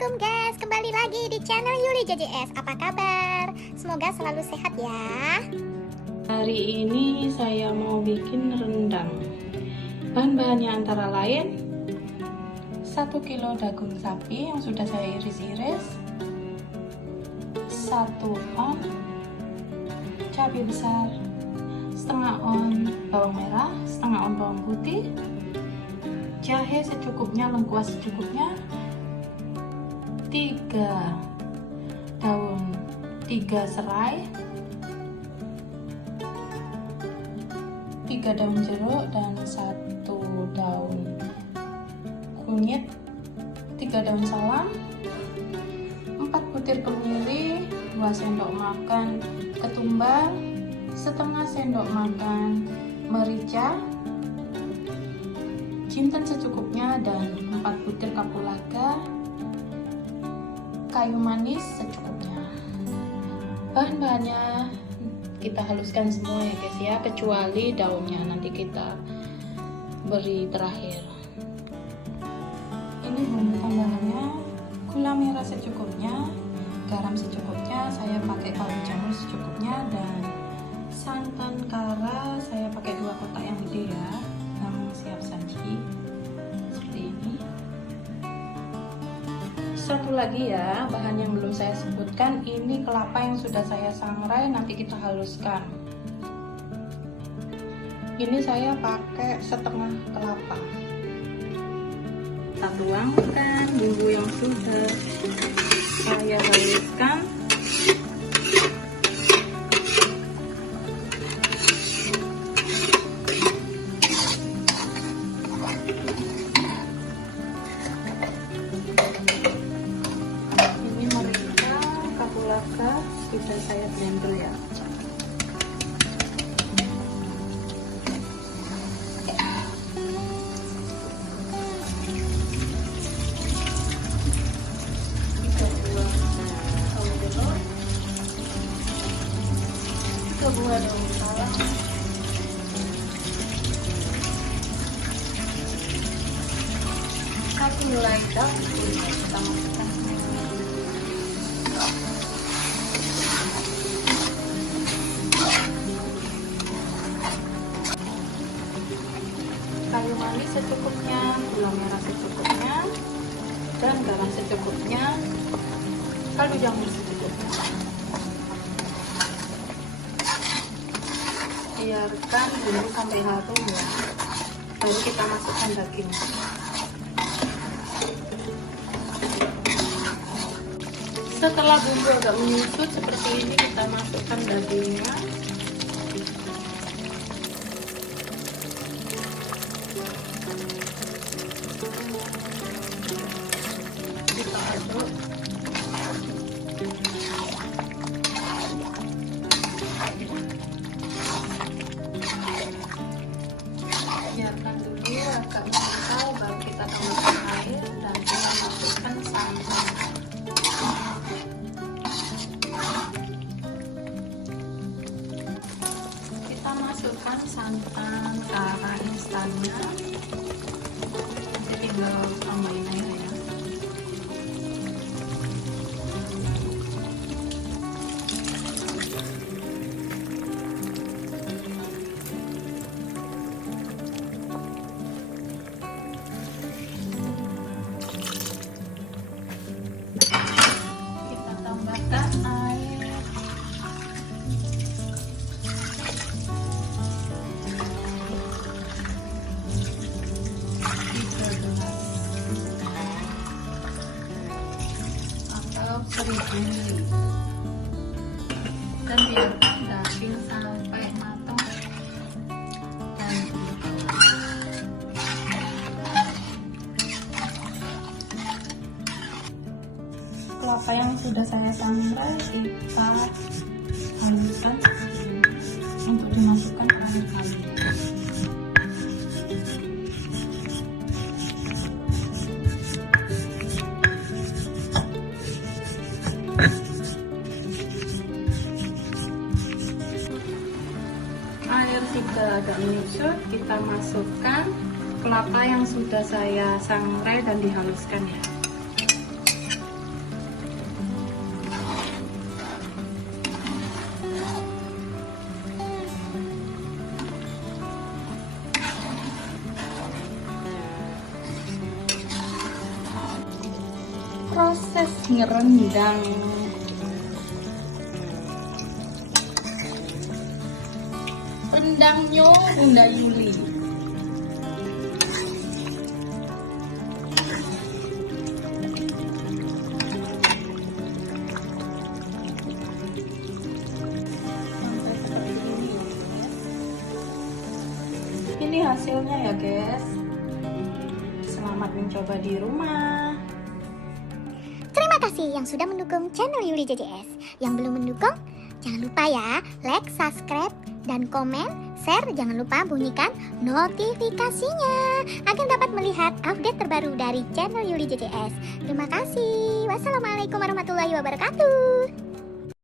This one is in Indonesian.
Assalamualaikum guys, kembali lagi di channel Yuli JJS. Apa kabar? Semoga selalu sehat ya. Hari ini saya mau bikin rendang. Bahan-bahannya antara lain 1 kilo daging sapi yang sudah saya iris-iris, 1 on cabai besar, setengah on bawang merah, setengah on bawang putih, jahe secukupnya, lengkuas secukupnya, 3 serai, 3 daun jeruk dan 1 daun kunyit, 3 daun salam, 4 butir kemiri, 2 sendok makan ketumbar, setengah sendok makan merica, jinten secukupnya, dan 4 butir kapulaga, kayu manis secukupnya. Bahan-bahannya kita haluskan semua ya guys ya, kecuali daunnya nanti kita beri terakhir. Ini bumbu tambahannya: gula merah secukupnya, garam secukupnya, saya pakai kaldu jamur secukupnya, dan santan kara saya pakai 2 kotak yang gede ya, yang siap saji seperti ini. Satu lagi ya, bahan yang belum saya sebutkan, ini kelapa yang sudah saya sangrai, nanti kita haluskan. Ini saya pakai setengah kelapa. Kita tuangkan bumbu yang sudah saya haluskan. Sudah saya blender ya. Kita buat daun salam, satu helai daun kunyit kita masukkan. Kayu manis secukupnya, gula merah secukupnya, dan garam secukupnya, kaldu jamur secukupnya. Biarkan dulu sampai harum ya, baru kita masukkan daging. Setelah bumbu agak menyusut seperti ini, kita masukkan dagingnya. Kita aduk. Biarkan dulu agak mengental, baru kita tambahkan air dan kita masukkan santan. Kita masukkan santan kara instannya. Nanti tinggal tambahin aja ya. Kita tambahkan air. Atau 1000 ml, dan biarkan daging sampai matang dan kelapa yang sudah saya sangrai kita haluskan untuk dimasukkan ke air kaldu. Air sudah agak menyusut, kita masukkan kelapa yang sudah saya sangrai dan dihaluskan ya. proses ngerendang. Rendangnya Bunda Yuli. Sampai seperti ini. Ini hasilnya ya guys. Selamat mencoba di rumah. Terima kasih yang sudah mendukung channel Yuli JJS. Yang belum mendukung, jangan lupa ya, like, subscribe, dan komen, share. Jangan lupa bunyikan notifikasinya agar dapat melihat update terbaru dari channel Yuli JJS. Terima kasih. Wassalamualaikum warahmatullahi wabarakatuh.